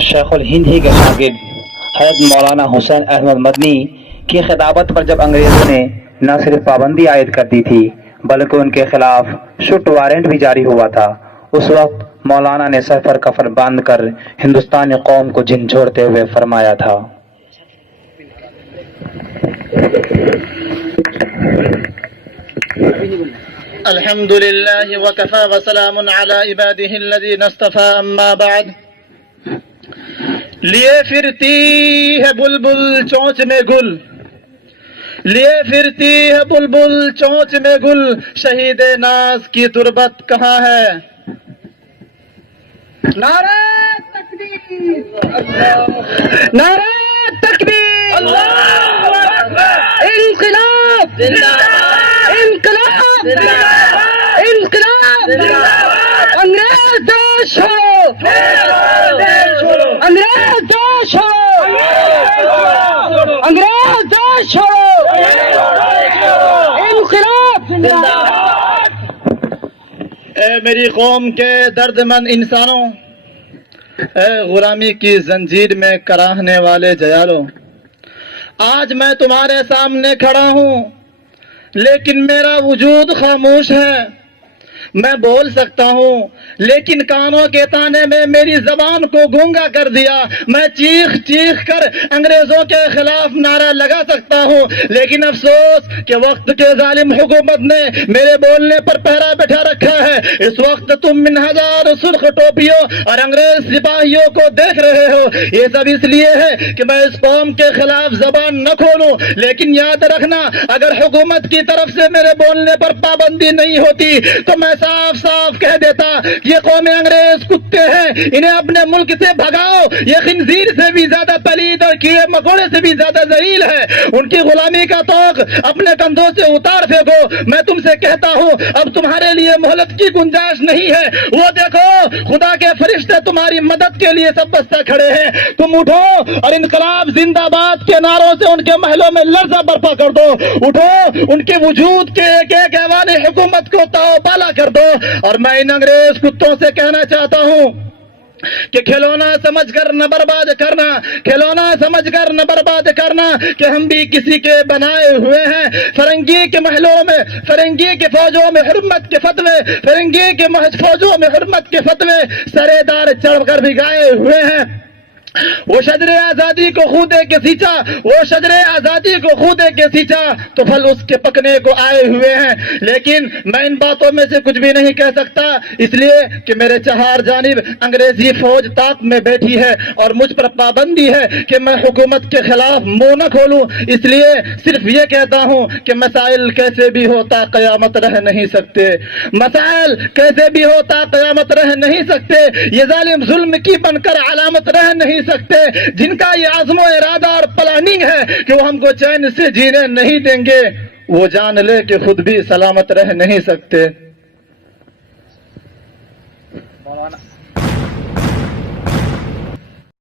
شیخ الہند ہی کے شاگرد حضرت مولانا حسین احمد مدنی کی خطابت پر جب انگریزوں نے نہ صرف پابندی عائد کر دی تھی بلکہ ان کے خلاف شٹ وارنٹ بھی جاری ہوا تھا، اس وقت مولانا نے سر پر کفن باندھ کر ہندوستانی قوم کو جھنجھوڑتے ہوئے فرمایا تھا: الحمد للہ وکفی وسلام علی عباده الذین اصطفی، اما بعد۔ لیے پھرتی ہے بلبل چونچ میں گل، لیے پھرتی ہے بلبل چونچ میں گل، شہید ناز کی تربت کہاں ہے؟ نعرہ تکبیر، نعرہ تکبیر، اللہ اکبر، انقلاب زندہ باد، انقلاب زندہ باد، انقلاب زندہ باد، انگریز دیش چھوڑو، انگریز دیش چھوڑو، انگریز دیش چھوڑو، انقلاب زندہ باد۔ اے میری قوم کے درد مند انسانوں، اے غلامی کی زنجیر میں کراہنے والے جیالوں، آج میں تمہارے سامنے کھڑا ہوں لیکن میرا وجود خاموش ہے۔ میں بول سکتا ہوں لیکن کانوں کے تانے میں میری زبان کو گونگا کر دیا۔ میں چیخ چیخ کر انگریزوں کے خلاف نعرہ لگا سکتا ہوں، لیکن افسوس کہ وقت کے ظالم حکومت نے میرے بولنے پر پہرا بٹھا رکھا ہے۔ اس وقت تم من ہزار سرخ ٹوپیوں اور انگریز سپاہیوں کو دیکھ رہے ہو، یہ سب اس لیے ہے کہ میں اس قوم کے خلاف زبان نہ کھولوں، لیکن یاد رکھنا اگر حکومت کی طرف سے میرے بولنے پر پابندی نہیں ہوتی تو میں صاف صاف کہہ دیتا یہ قوم انگریز کتے ہیں، انہیں اپنے ملک سے بھگاؤ، یہ خنزیر سے بھی زیادہ پلید اور کیڑے مکوڑے سے بھی زیادہ ذلیل ہے، ان کی غلامی کا طوق اپنے کندھوں سے اتار پھینکو۔ میں تم سے کہتا ہوں اب تمہارے لیے مہلت کی گنجائش نہیں ہے، وہ دیکھو خدا کے فرشتے تمہاری مدد کے لیے سب بستہ کھڑے ہیں، تم اٹھو اور انقلاب زندہ باد کے نعروں سے ان کے محلوں میں لرزہ برپا کر دو، اٹھو ان کے وجود کے ایک ایک ایوان حکومت کو تاؤ بالا کر دو۔ اور میں ان انگریز کتوں سے کہنا چاہتا ہوں کہ کھلونا سمجھ کر نہ برباد کرنا، کھلونا سمجھ کر نہ برباد کرنا کہ ہم بھی کسی کے بنائے ہوئے ہیں۔ فرنگی کے محلوں میں، فرنگی کے فوجوں میں حرمت کے فتوے، فرنگی کے فوجوں میں حرمت کے فتوے سرے دار چڑھ کر بھی گائے ہوئے ہیں۔ وہ شجر آزادی کو خود دے کے سینچا، وہ شجر آزادی کو خود دے کے سینچا تو پھل اس کے پکنے کو آئے ہوئے ہیں، لیکن میں ان باتوں میں سے کچھ بھی نہیں کہہ سکتا اس لیے کہ میرے چہار جانب انگریزی فوج طاق میں بیٹھی ہے اور مجھ پر پابندی ہے کہ میں حکومت کے خلاف منہ نہ کھولوں، اس لیے صرف یہ کہتا ہوں کہ مسائل کیسے بھی ہوتا قیامت رہ نہیں سکتے، مسائل کیسے بھی ہوتا قیامت رہ نہیں سکتے، یہ ظالم ظلم کی بن کر علامت رہ نہیں سکتے، جن کا یہ عزم و ارادہ اور پلاننگ ہے کہ وہ ہم کو چین سے جینے نہیں دیں گے، وہ جان لے کہ خود بھی سلامت رہ نہیں سکتے۔